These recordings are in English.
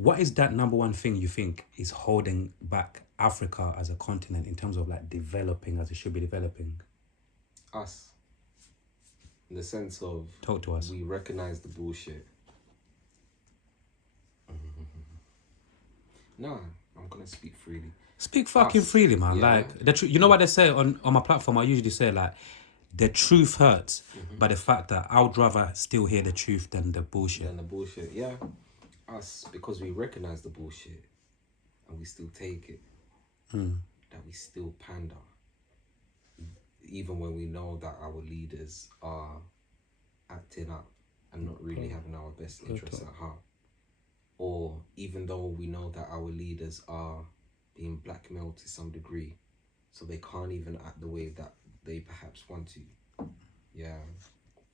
What is that number one thing you think is holding back Africa as a continent in terms of like developing as it should be developing? Us, in the sense of Talk to us. we recognize the bullshit. No, I'm gonna speak freely. Speak fucking Us, freely, man. yeah. Like the truth. You know what they say on my platform? I usually say like, the truth hurts, but the fact that I would rather still hear the truth than the bullshit. Than the bullshit, yeah. Us, because we recognize the bullshit, and we still take it. That we still pander, even when we know that our leaders are acting up and not really having our best interests at heart. Or even though we know that our leaders are being blackmailed to some degree, so they can't even act the way that they perhaps want to. Yeah.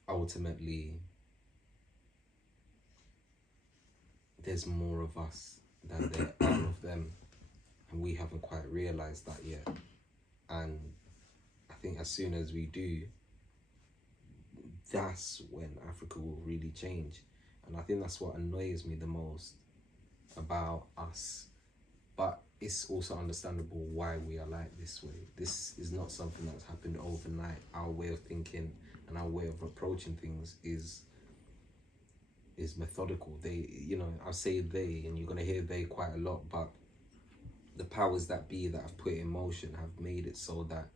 Ultimately, there's more of us than there are of them. And we haven't quite realised that yet. And I think as soon as we do, that's when Africa will really change. And I think that's what annoys me the most about us. But it's also understandable why we are like this way. This is not something that's happened overnight. Our way of thinking and our way of approaching things is methodical. They, I say they, and you're going to hear they quite a lot, but the powers that be that have put it in motion have made it so that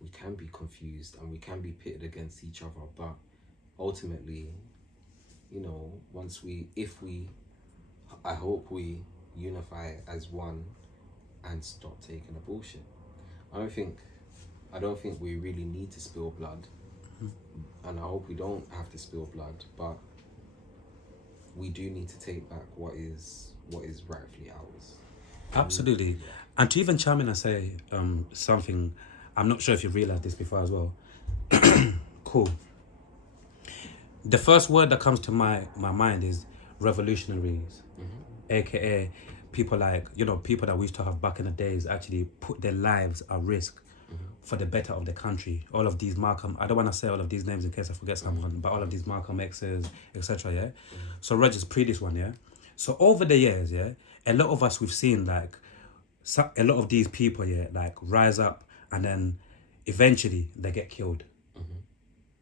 we can be confused and we can be pitted against each other. But ultimately, I hope we unify as one and stop taking the bullshit. I don't think we really need to spill blood, and I hope we don't have to spill blood, but we do need to take back what is rightfully ours. Absolutely. And to even chime in and say something, I'm not sure if you've realised this before as well. Cool. The first word that comes to my mind is revolutionaries, aka people like, people that we used to have back in the days actually put their lives at risk for the better of the country. All of these Malcolm, I don't want to say all of these names in case I forget someone, but all of these Malcolm X's, etc. Yeah. So Reggie's pre this one, yeah. So over the years, yeah, a lot of us we've seen like a lot of these people, yeah, like rise up and then eventually they get killed.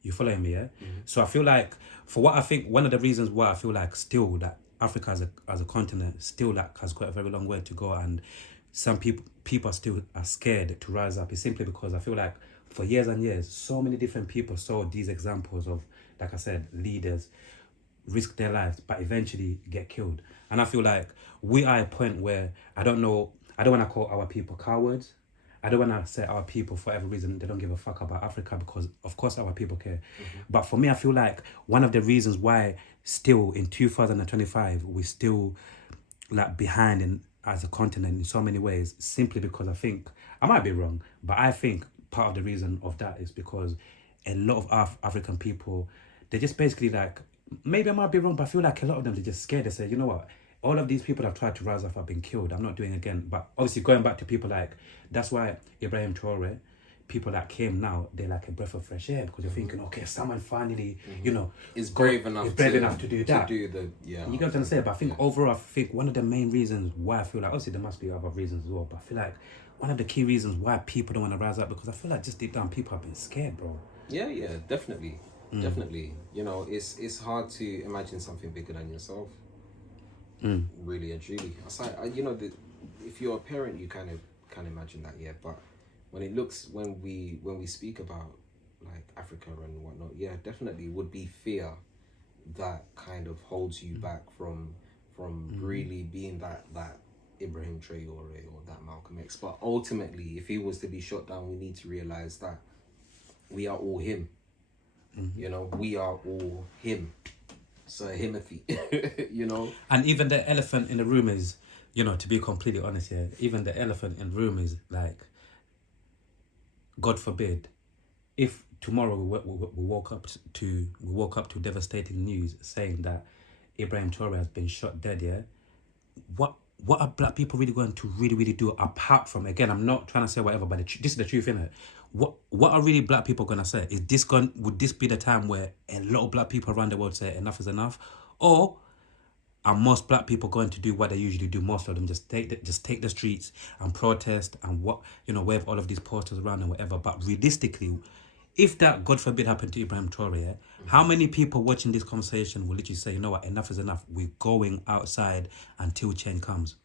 You following me, yeah? So I feel like, for what I think, one of the reasons why I feel like still that Africa as a continent still like has got a very long way to go, and some people still are scared to rise up, is simply because I feel like for years and years, so many different people saw these examples of, like I said, leaders risk their lives but eventually get killed. And I feel like we are at a point where I don't want to call our people cowards. I don't want to say our people, for every reason, they don't give a fuck about Africa, because of course our people care. But for me, I feel like one of the reasons why still in 2025 we're still like behind as a continent in so many ways, simply because I think, I might be wrong, but I think part of the reason of that is because a lot of African people, they just basically like, maybe I might be wrong, but I feel like a lot of them, they're just scared. They say, you know what, all of these people that have tried to rise up have been killed. I'm not doing it again. But obviously going back to people like, that's why Ibrahim Traore, people that came now, they're like a breath of fresh air, because you're thinking, okay, someone finally, is brave enough to do that. To do the, yeah. You get what I'm saying? But I think overall, I think one of the main reasons why I feel like, obviously there must be other reasons as well, but I feel like one of the key reasons why people don't want to rise up, because I feel like just deep down people have been scared, bro. Yeah, definitely. Definitely. It's hard to imagine something bigger than yourself. Really and truly. Aside, if you're a parent, you kind of can imagine that, yeah. But when we speak about like Africa and whatnot, yeah, definitely would be fear that kind of holds you back from really being that Ibrahim Traore or that Malcolm X. But ultimately, if he was to be shot down, we need to realize that we are all him. We are all him. So Himothy, And even the elephant in the room is, to be completely honest here, even the elephant in the room is like, God forbid, if tomorrow we woke up to devastating news saying that Ibrahim Traore has been shot dead, yeah, what are black people really going to really do, apart from, again, I'm not trying to say whatever, but this is the truth, innit? What are really black people gonna say? Would this be the time where a lot of black people around the world say enough is enough? Or are most black people going to do what they usually do? Most of them just take the streets and protest and wave all of these posters around and whatever. But realistically, if that, God forbid, happened to Ibrahim Traore, yeah, how many people watching this conversation will literally say, you know what, enough is enough. We're going outside until change comes.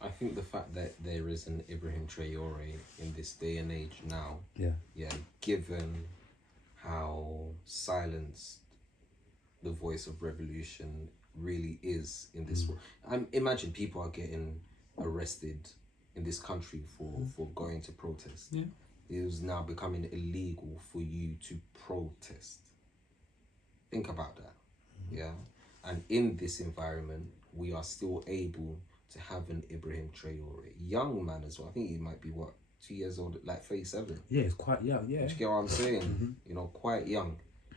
I think the fact that there is an Ibrahim Traore in this day and age now, Yeah. given how silenced the voice of revolution really is in this world. Imagine people are getting arrested in this country for going to protest. Yeah. It is now becoming illegal for you to protest. Think about that. Yeah. And in this environment, we are still able to have an Ibrahim Traore, young man as well. I think he might be 2 years old, like 37. Yeah, it's quite young. Yeah. Do you get what I'm saying? You know, quite young.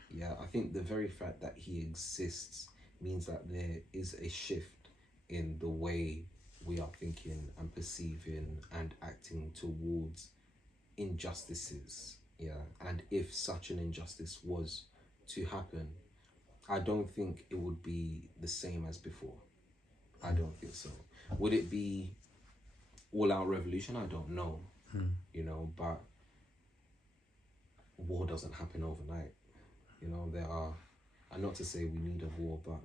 Yeah, I think the very fact that he exists means that there is a shift in the way we are thinking and perceiving and acting towards injustices. Yeah, and if such an injustice was to happen, I don't think it would be the same as before. I don't think so. Would it be all-out revolution? I don't know. You know, but war doesn't happen overnight. You know, there are, and not to say we need a war, but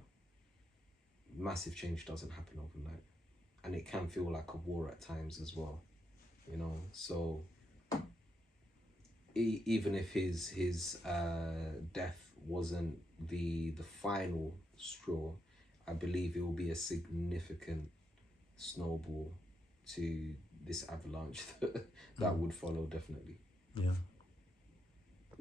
massive change doesn't happen overnight. And it can feel like a war at times as well. You know, so even if his death wasn't the final straw, I believe it will be a significant snowball to this avalanche that would follow, definitely. Yeah.